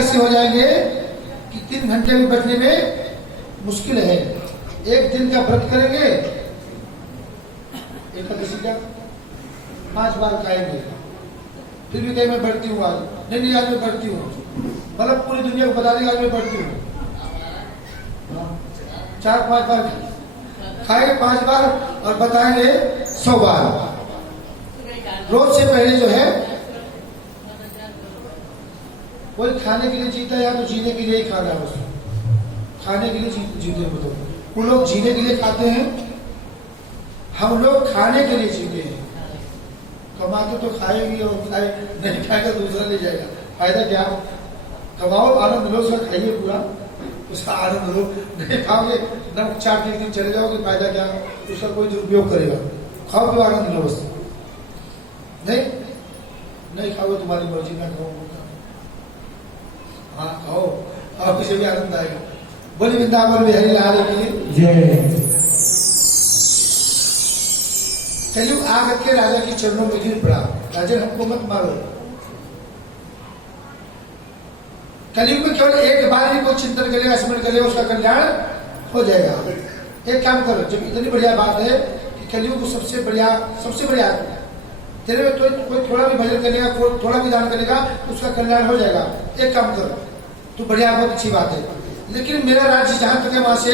कैसे हो जाएंगे कि 3 घंटे में बैठने में मुश्किल है। एक दिन का व्रत करेंगे, एकादशी का 5 बार खाएंगे, फिर भी कहीं मैं बढ़ती हूँ आज, नहीं आज मैं बढ़ती हूँ, मतलब पूरी दुनिया को बता देंगे आज मैं बढ़ती हूँ। 4-5 बार खाएंगे, 5 बार और बताएंगे 100 बार। रोज से पहले जो है कोई खाने के लिए जीता है या तो जीने के लिए ही खाना है उसको, खाने के लिए जीते हैं। तो वो लोग जीने के लिए खाते हैं, हम लोग खाने के लिए जीते हैं। कमाते तो खाएगी और खाए नहीं खाएगा दूसरा ले जाएगा, फायदा क्या? कमाओ, आनंद लो, उसका खाइए पूरा, उसका आनंद लो। नहीं खाओगे, नमक चाट के दिन चले जाओगे, फायदा क्या? उसका कोई दुरुपयोग करेगा। खाओ तो आनंद लो, बस नहीं खाओगे तुम्हारी मर्जी, ना खाओ। हाँ खाओ, खाओ, किसी भी आनंद आएगा। बोली वृंदावन बिहारी लाल की जय। कलयुग आ करके राजा के चरणों में गिर पड़ा, राजा हमको मत मारो। कलयुग में केवल एक बार ही कोई चिंतन करेगा, स्मरण करेगा, उसका कल्याण हो जाएगा। एक काम करो, जब इतनी बढ़िया बात है कि कलयुग सबसे बढ़िया तेरे में कोई थोड़ा भी भजन करेगा, कोई थोड़ा भी दान करेगा, उसका कल्याण हो जाएगा। एक काम करो, तो बढ़िया, बहुत अच्छी बात है, लेकिन मेरा राज्य जहां तक है वहां से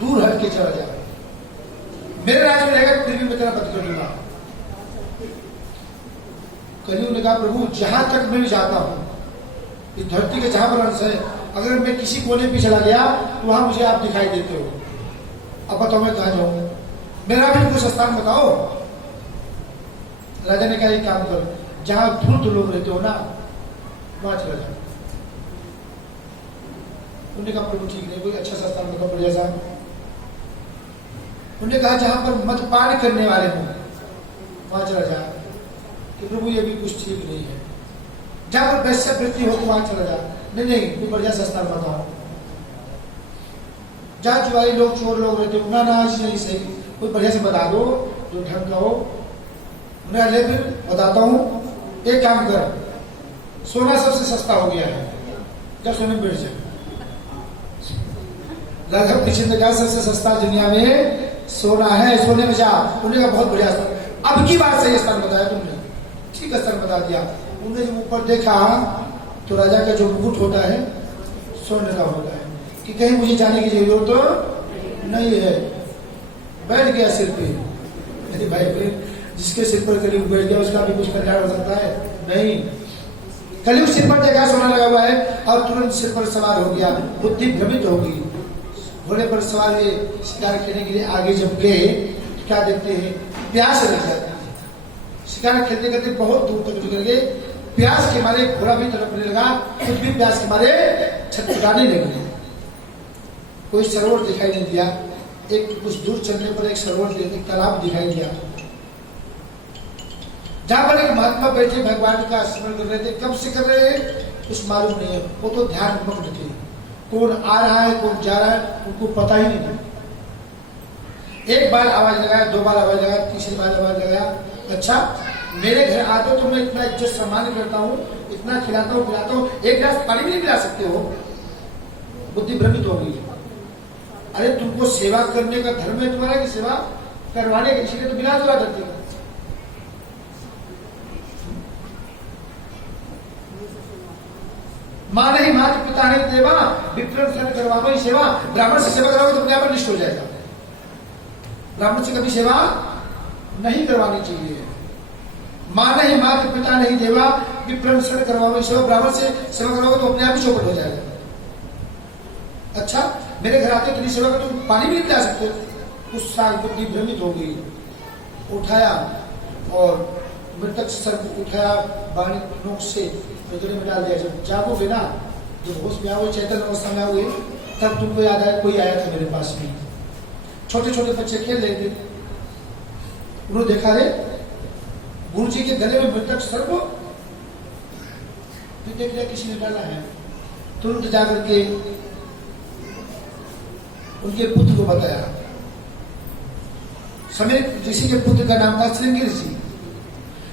दूर हट के चला जाए। मेरे राज्य में रहेगा फिर भी मैं तेरा पति कर दूंगा। कलयुग ने कहा, प्रभु जहां तक मैं भी जाता हूं, इस धरती के जहां पर अंश है, अगर मैं किसी कोने पे चला गया तो वहां मुझे आप दिखाई देते हो। अब बताओ मैं कहां जाऊं? मेरा भी कुछ स्थान बताओ। राजा ने कहा, एक काम करो, जहां धूर्त लोग रहते हो ना, वहां चला जाओ। उन्होंने कहा, प्रभु ठीक नहीं, कोई अच्छा सा स्थान बताओ, बढ़िया सा। उन्होंने कहा, जहां पर मदपान करने वाले हो वहां चला जा। कि प्रभु ये भी कुछ ठीक नहीं है। जहां पर वैश्यवृत्ति हो तो वहां चला जा। नहीं, कोई बढ़िया सा स्थान बताओ। जहां जुआरी लोग, चोर लोग रहते हो, ना नहीं सही, कोई बढ़िया से बता दो जो ढंग का हो। उन्हें ले, फिर बताता हूं, एक काम कर, सोना सबसे सस्ता हो गया है, जब सोने में बैठ जाए। राजा पीछे ने कहा, सबसे सस्ता दुनिया में सोना है, सोने में जा। उन्होंने कहा, बहुत बढ़िया स्थान, अब की बात सही स्थान बताया तुमने, ठीक है स्थान बता दिया। उन्होंने जब ऊपर देखा तो राजा का जो मुकुट होता है सोने का होता है, कि कहीं मुझे जाने की जरूरत तो नहीं है। बैठ गया सिर पे। अरे भाई, फिर जिसके सिर पर कलयुग बैठ गया उसका भी कुछ कल्याण हो सकता है? नहीं। कलयुग सिर पर देखा सोना लगा हुआ है और तुरंत सिर पर सवार हो गया, बुद्धि भ्रमित होगी। घोड़े पर सवार ये शिकार खेलने के लिए आगे जब गए, क्या देखते हैं, प्यास लग जाती है। शिकार खेलते करते बहुत दूर तक निकल गए, प्यास के मारे घोड़ा भी तड़पने लगा, खुद भी प्यास के मारे छटपटाने लगे। कोई सरोवर दिखाई नहीं दिया। एक कुछ दूर चलने पर एक सरोवर, एक तालाब दिखाई दिया, जहां पर एक महात्मा बैठे भगवान का स्मरण कर रहे थे। कब से कर रहे हैं कुछ मालूम नहीं है, वो तो ध्यान मग्न थे। कौन आ रहा है, कौन जा रहा है, उनको पता ही नहीं। एक बार आवाज लगाया, 2 बार आवाज लगाया, तीसरी बार आवाज लगाया, अच्छा मेरे घर आते हो तो मैं इतना इज्जत सम्मान करता हूँ, इतना खिलाता हूँ पिलाता हूँ, एक गिलास पानी भी नहीं पिला सकते हो? बुद्धि भ्रमित हो गई। अरे तुमको सेवा करने का धर्म है तुम्हारा, कि सेवा करवाने का? इसीलिए तो गिलास दुआ करते हो। मां नहीं, माता पिता नहीं देवा, विप्र से करवाओ ही सेवा। ब्राह्मण से सेवा कराओगे तो अपने आप निष्ठ हो जाएगा। ब्राह्मण से कभी सेवा नहीं करवानी चाहिए। मां नहीं, माता पिता नहीं देवा, विप्र से करवाओ सेवा। ब्राह्मण से सेवा कराओगे तो अपने आप ही चौपट हो जाएगा। अच्छा मेरे घर आते तेरी सेवा कर, तुम पानी भी नहीं पिला सकते? उस साल बुद्धि भ्रमित हो गई। उठाया और मृतक सर को उठाया, बाणी नोक से हृदय में डाल दिया। जब जागोगे ना, जब होश में आओगे, चैतन्य अवस्था में आओगे, तब तुमको याद आया कोई आया था मेरे पास में। छोटे छोटे बच्चे खेल रहे थे, उन्होंने देखा रे गुरु जी के गले में मृतक सर्प, फिर देख लिया किसी ने डाला है। तुरंत जाकर के उनके पुत्र को बताया। समीर ऋषि के पुत्र का नाम था श्रृंगी ऋषि।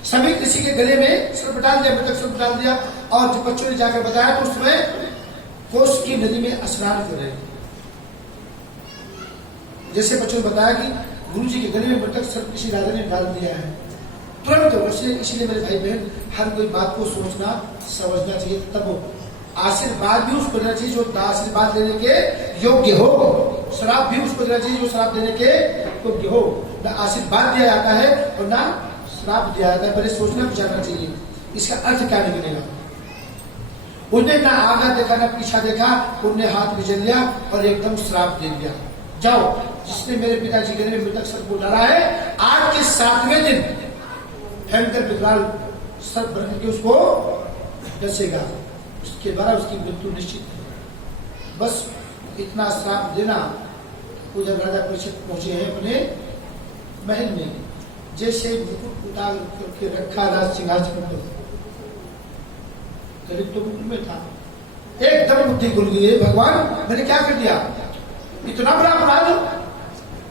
समीर ऋषि के गले में सर्प डाल दिया, मृतक सर्प डाल दिया। और जब बच्चों ने जाकर बताया तो उसमें कोस की नदी में स्नान कर रहे थे। जैसे बच्चों ने बताया कि गुरु जी के गले में मृतक सर्प किसी राजा ने डाल दिया है, तुरंत इसलिए मेरे भाई बहन हर कोई बात को सोचना समझना चाहिए, तब आशीर्वाद भी उसको देना चाहिए जो आशीर्वाद देने के योग्य हो, श्राप भी उसको देना चाहिए जो श्राप देने के योग्य हो। ना आशीर्वाद दिया जाता है और ना श्राप दिया जाता है, पहले सोचना विचारना चाहिए इसका अर्थ क्या निकलेगा। उन्हें ना आगा देखा ना पीछा देखा, उन्हें हाथ में जल लिया और एकदम श्राप दे दिया, जाओ जिसने मेरे पिताजी के लिए मृतक सर्प को डाला है आज के 7वें दिन भयंकर विकराल सर्प बन के उसको डसेगा, उसके द्वारा उसकी मृत्यु निश्चित है। बस इतना श्राप देना। वो जब राजा परीक्षित पहुंचे हैं अपने महल में, जैसे मुकुट उतार करके रखा राज सिंहासन पर, करीब तो मुकुट में था, एकदम बुद्धि खुल गई, भगवान मैंने क्या कर दिया, इतना बड़ा अपराध।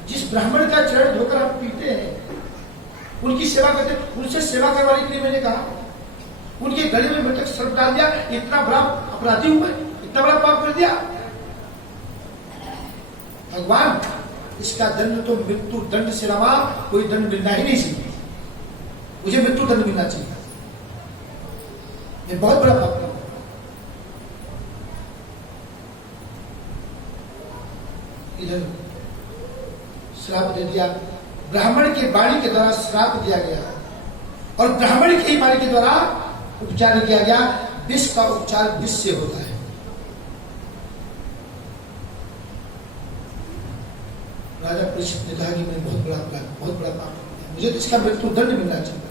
जिस ब्राह्मण का चरण धोकर हम पीते हैं, उनकी सेवा करते, उनसे सेवा करवाने के लिए मैंने कहा, उनके गले में मृतक सर्प डाल दिया, इतना बड़ा अपराधी हूं मैं, इतना बड़ा पाप कर दिया। भगवान इसका दंड तो मृत्यु दंड से अलावा कोई दंड मिलना ही नहीं चाहिए, मुझे मृत्यु दंड मिलना चाहिए, ये बहुत बड़ा पाप है। इधर श्राप दे दिया, ब्राह्मण के वाणी के द्वारा श्राप दिया गया और ब्राह्मण की वाणी के द्वारा उपचार किया गया। विष का उपचार विष से होता है। राजा परीक्षित ने कहा कि मैंने बहुत बड़ा पाप किया, मुझे इसका मृत्यु दंड मिलना चाहिए।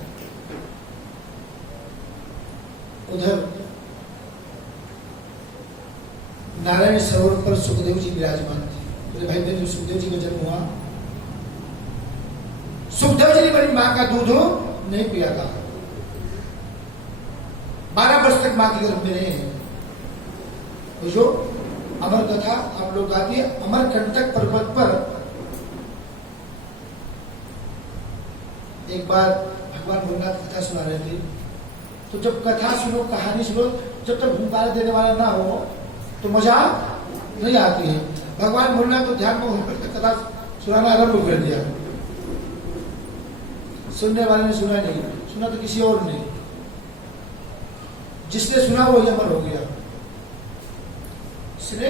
उधर नारायण सरोवर पर सुखदेव जी विराजमान थे। मेरे भाई बहन, सुखदेव जी का जन्म हुआ, सुखदेव जी ने बड़ी मां का दूध नहीं पिया था, 12 वर्ष तक मां के गर्भ में रहे हैं। तो जो अमर कथा आप लोग गाती है, अमरकंटक पर्वत पर एक बार भगवान भोलेनाथ कथा सुना रहे थे। तो जब कथा सुनो, कहानी सुनो, जब तक हुंकार देने वाला ना हो तो मजा नहीं आती है। भगवान भोलेनाथ तो ध्यान में होकर कथा सुनाना आरंभ कर दिया, सुनने वाले ने सुना नहीं, सुना तो किसी और ने, जिसने सुना वो ही अमर हो गया। जिसने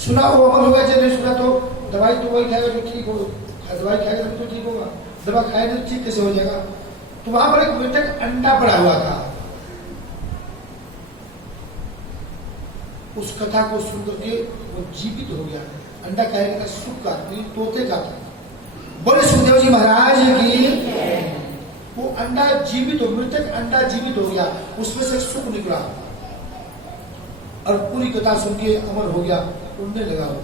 सुना वो अमर हो गया, जिसने सुना तो दवाई तो वही खाएगा जो ठीक हो, दवाई खाएगा तो ठीक होगा, दवा खाएगा तो ठीक कैसे हो जाएगा। तो वहां पर एक मृतक अंडा पड़ा हुआ था, उस कथा को सुनकर के वो जीवित हो गया। अंडा खाएगा था, सुख का, तोते का था। बोले सुखदेव जी महाराज की, वो अंडा जीवित हो, मृतक अंडा जीवित हो गया, उसमें से सुख निकला और पूरी कथा सुन के अमर हो गया, उड़ने लगा वो।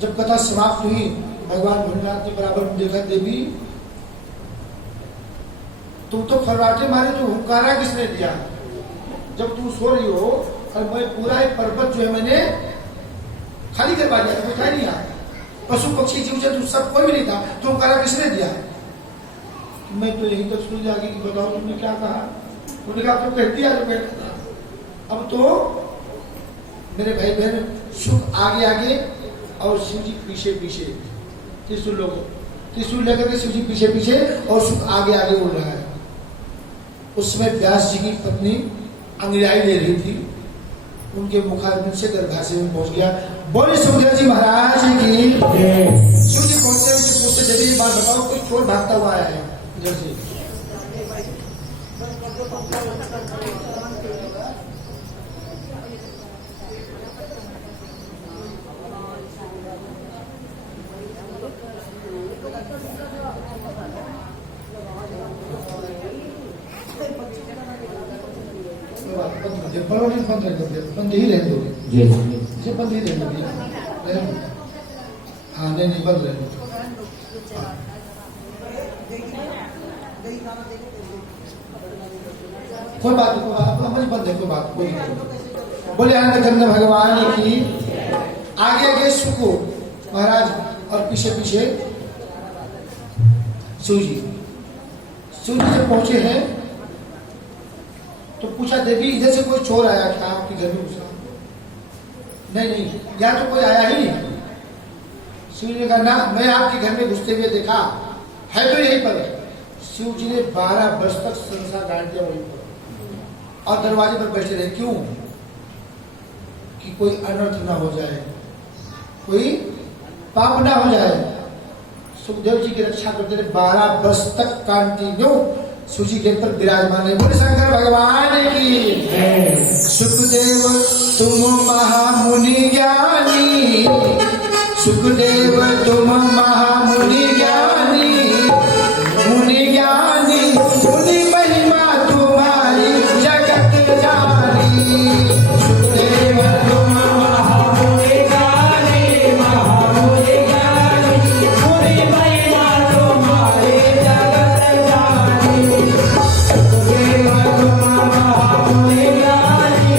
जब कथा समाप्त हुई, भगवान भोलेनाथ ने बराबर में देखा, देवी तुम तो खर्राटे मारे, तो हुंकारा किसने दिया जब तुम सो रही हो, और मैं पूरा एक पर्वत जो है मैंने खाली करवा दिया, कोई था नहीं, पशु पक्षी जीव जंतु सब कोई भी नहीं था, तो हुंकारा किसने दिया। मैं तो यही तक सुन जागी कि बताओ तुमने क्या कहा। उन्होंने कहा तो कह दिया जो कहना था। अब तो मेरे भाई बहन, सुख आगे आगे और शिव जी पीछे पीछे, त्रिशूल लेकर के शिव जी पीछे पीछे और सुख आगे आगे उड़ रहा है। उसमें व्यास जी की पत्नी अंग्रेजी ले रही थी, उनके मुखारबिंद से गर्भाशय में पहुंच गया। बोले सुखदेव जी महाराज की। शिव जी पहुंचे, उनसे पूछते देवी ये बात बताओ, कोई चोर भागता हुआ आया है इधर से। बंद ही रहने दोगे, बंद ही रहने दोगे। हाँ नहीं बंद रहने दो। कोई बात नहीं, बंद है, कोई बात कोई नहीं। बोले आनंद कंद भगवान की। आगे आगे सुको महाराज और पीछे पीछे शिव जी जब पहुंचे हैं तो तो पूछा देवी इधर से कोई चोर आया क्या आपके घर में घुसा? नहीं नहीं, यहाँ तो कोई आया ही नहीं। शिव जी ने कहा ना, मैं आपके घर में घुसते हुए देखा है तो यहीं पर। शिव जी ने 12 वर्ष तक संसार गाड़ दिया वहीं पर और दरवाजे पर बैठे रहे। क्यों? कि कोई अनर्थ ना हो जाए, कोई पाप ना हो जाए। सुखदेव जी की रक्षा करते रहे 12 वर्ष तक कंटिन्यू शिव जी के पर विराजमान है। बोले शंकर भगवान की। सुखदेव तुम महामुनि ज्ञानी, सुखदेव तुम महामुनि ज्ञानी, मुनि ज्ञानी मुनि महिमा तुम्हारी जगत जानी। सुखदेव तुम महामुनि ज्ञानी, महामुनि ज्ञानी, मुनि महिमा तुम्हारी जगत जानी। सुखदेव तुम महामुनि ज्ञानी,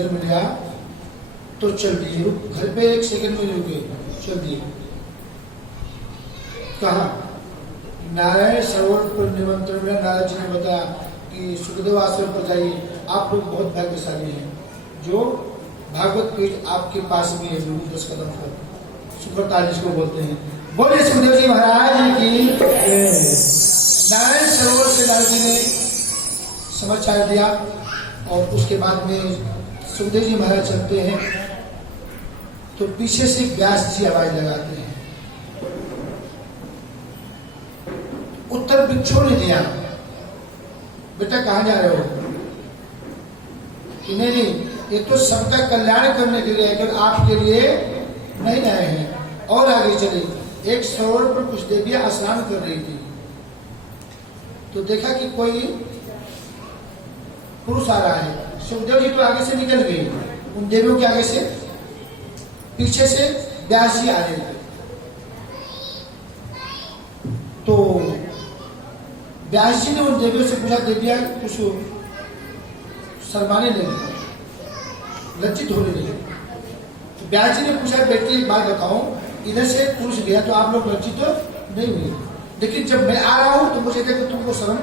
जन्म लिया तो चल दिए, घर पे 1 सेकंड में रुके, चल दिए। कहा नारायण सरोवर पर निमंत्रण में नारद जी ने बताया कि सुखदेव आश्रम पर जाइए, आप लोग बहुत भाग्यशाली हैं जो भागवत पीठ आपके पास में है, बिल्कुल 10 कदम पर, सुखरताल जिसको बोलते हैं। बोले सुखदेव जी महाराज की। नारायण सरोवर से नारद जी ने समाचार दिया और उसके बाद में सुखदेव जी महाराज चलते हैं तो पीछे से व्यास जी आवाज लगाते हैं, उत्तर भिक्षु ने दिया, बेटा कहां जा रहे हो? कि नहीं, ये तो सबका कल्याण करने के लिए है, केवल आपके लिए नहीं आए हैं। और आगे चले, एक सरोवर पर कुछ देवियां स्नान कर रही थी तो देखा कि कोई पुरुष आ रहा है। सुखदेव जी तो आगे से निकल गए, उन देवियों के आगे से पीछे से व्यास जी आ रहे थे। तो व्यास जी ने उन देवियों से पूछा, देवियां कुछ शर्माने लगी, लज्जित होने लगी। तो व्यास जी ने पूछा, बेटी एक बात बताओ, इधर से पुरुष गया तो आप लोग लज्जित तो नहीं हुए, लेकिन जब मैं आ रहा हूं तो मुझे देखो तुमको शर्म,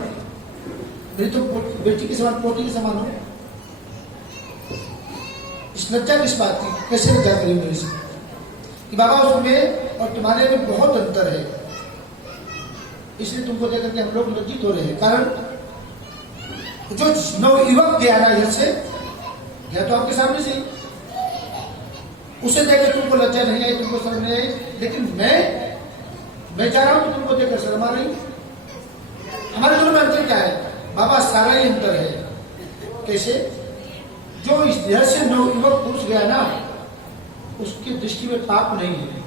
मेरी तो बेटी के समान, पोटी के समान हो, इस लज्जा किस बात की? कैसे लज्जा करी मेरे से? कि बाबा उसमें और तुम्हारे में बहुत अंतर है, इसलिए तुमको देख करके हम लोग लज्जित हो रहे हैं। कारण जो नवयुवक गया ना इधर से गया तो आपके सामने से, उसे देखकर तुमको लज्जा नहीं आई, तुमको शर्म नहीं आई, लेकिन मैं जा रहा हूं तो तुमको देखकर शर्म आ रही। हमारे दोनों में अंतर क्या है? बाबा सारा ही अंतर है। कैसे? जो इस इधर से नवयुवक पुरुष गया ना, उसकी दृष्टि में पाप नहीं है,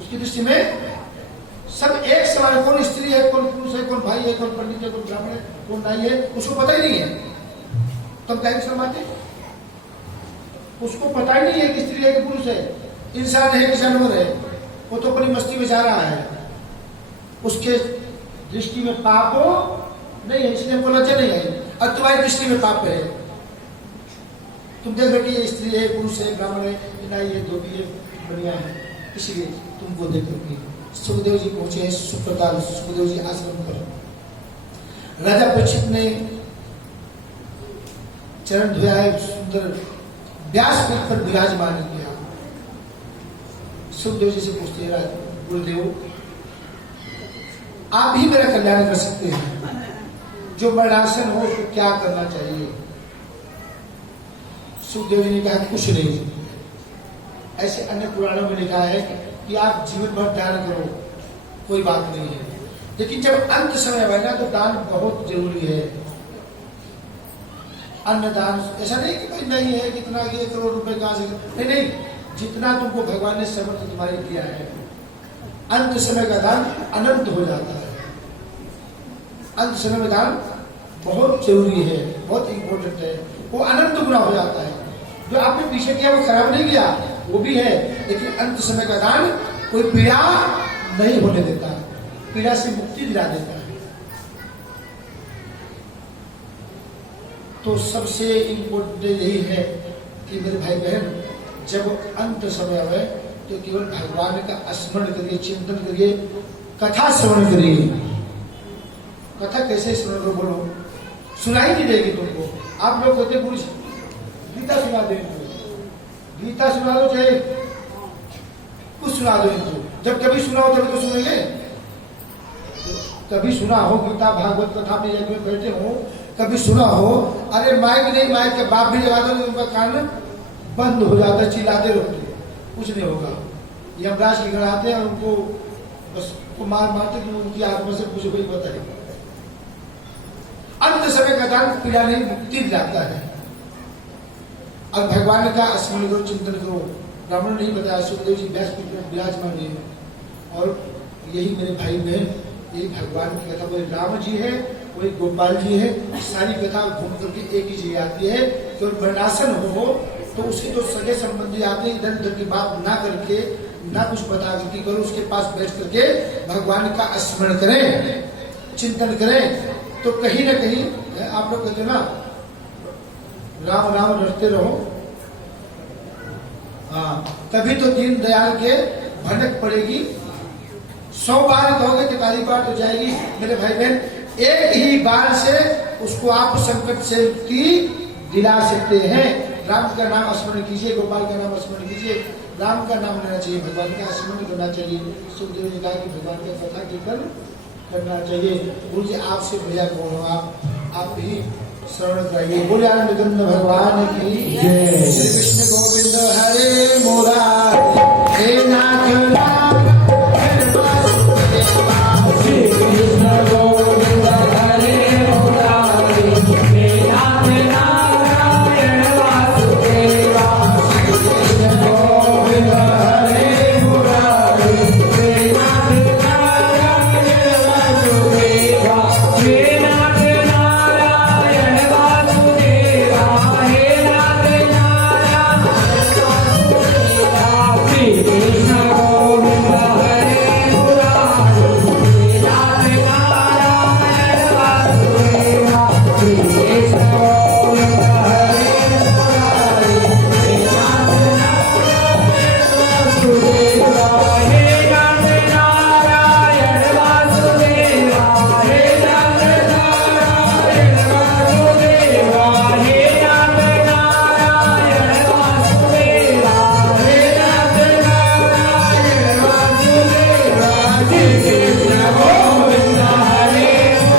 उसकी दृष्टि में सब एक समान है। कौन स्त्री है, कौन पुरुष है, कौन भाई है, कौन पंडित है, कौन ब्राह्मण है, कौन नाई है, उसको पता ही नहीं है। तुम कहेंगे शर्माते, उसको पता ही नहीं है कि स्त्री है कि पुरुष है, इंसान है कि जानवर है, वो तो अपनी मस्ती में जा रहा है, उसके दृष्टि में पाप हो नहीं है, इसलिए हमको लज्जा नहीं है। और तुम्हारी दृष्टि में पाप है, तुम देख रहे कि ये स्त्री है, पुरुष है, ब्राह्मण है, नाई है, धोबी है, बढ़िया है, इसलिए तुमको देख करके सुखदेव जी पहुंचे हैं सुप्रताल सुखदेव जी आश्रम पर। राजा परीक्षित ने चरण धोया है, सुंदर व्यासपीठ पर विराजमान किया। सुखदेव जी से पूछते हैं, गुरुदेव आप ही मेरा कल्याण कर सकते हैं, जो मरणासन हो तो क्या करना चाहिए? सुखदेव जी ने कहा कुछ नहीं, ऐसे अन्य पुराणों में लिखा है कि आप जीवन भर दान करो, कोई बात नहीं है, लेकिन जब अंत समय आए ना तो दान बहुत जरूरी है। अन्न दान ऐसा नहीं कि भाई नहीं है, कितना 1 करोड़ रुपए कहां से, नहीं, जितना तुमको भगवान ने समर्थ तुम्हारे दिया है, अंत समय का दान अनंत हो जाता है। अंत समय में दान बहुत जरूरी है, बहुत इंपॉर्टेंट है, वो अनंत गुना हो जाता है। जो आपने पीछे किया वो खराब नहीं किया, वो भी है, लेकिन अंत समय का दान कोई पीड़ा नहीं होने देता, पीड़ा से मुक्ति दिला देता है। तो सबसे इम्पोर्टेंट यही है कि मेरे भाई बहन, जब अंत समय आए तो केवल भगवान का स्मरण करिए, चिंतन करिए, कथा श्रवण करिए। कथा कैसे श्रवण करो? बोलो, सुनाई नहीं देगी तुमको। आप लोग कहते पुरुष गीता सुना दो, गीता सुना दो, चाहे कुछ सुना दो इनको। जब कभी सुना हो तभी तो सुनेंगे, कभी सुना हो गीता भागवत कथा अपने जगह में बैठे हो, कभी सुना हो, अरे माइक नहीं, माइक के बाप भी लगा दो तो उनका कान बंद हो जाता है, चिल्लाते रहते, कुछ नहीं होगा। यमराज के घर आते हैं, उनको बस मार मारते कि उनकी आत्मा से कुछ भी बताए। अंत समय का दान पीड़ा नहीं, मुक्ति दिलाता है। और भगवान का स्मरण करो, चिंतन करो। ब्राह्मण नहीं बताया, सुखदेव जी व्यासपीठ पर विराजमान है। और यही मेरे भाई बहन, यही भगवान की कथा, कोई राम जी है, कोई गोपाल जी है, सारी कथा घूम करके एक ही जगह आती है। तो वर्णासन हो तो उसके जो सगे संबंधी आते हैं, इधर उधर की बात ना करके, ना कुछ बता करके करो, उसके पास बैठ करके भगवान का स्मरण करें, चिंतन करें, तो कहीं ना कहीं आप लोग कहते हो ना, राम राम रटते रहो। हाँ, तभी तो दीन दयाल के भनक पड़ेगी। 100 बार कहोगे कि ताली पाठ हो जाएगी। मेरे भाई बहन, एक ही बार से उसको आप संकट से मुक्ति दिला सकते हैं। राम का नाम स्मरण कीजिए, गोपाल का नाम स्मरण कीजिए, राम का नाम लेना चाहिए, भगवान का स्मरण करना चाहिए। सुखदेव ने कहा कि भगवान का कथा कीर्तन करना चाहिए। गुरु जी आपसे भैया कौन हो, आप ही शरण कराइए। बोले आनंद भगवान की जय। श्री कृष्ण गोविंद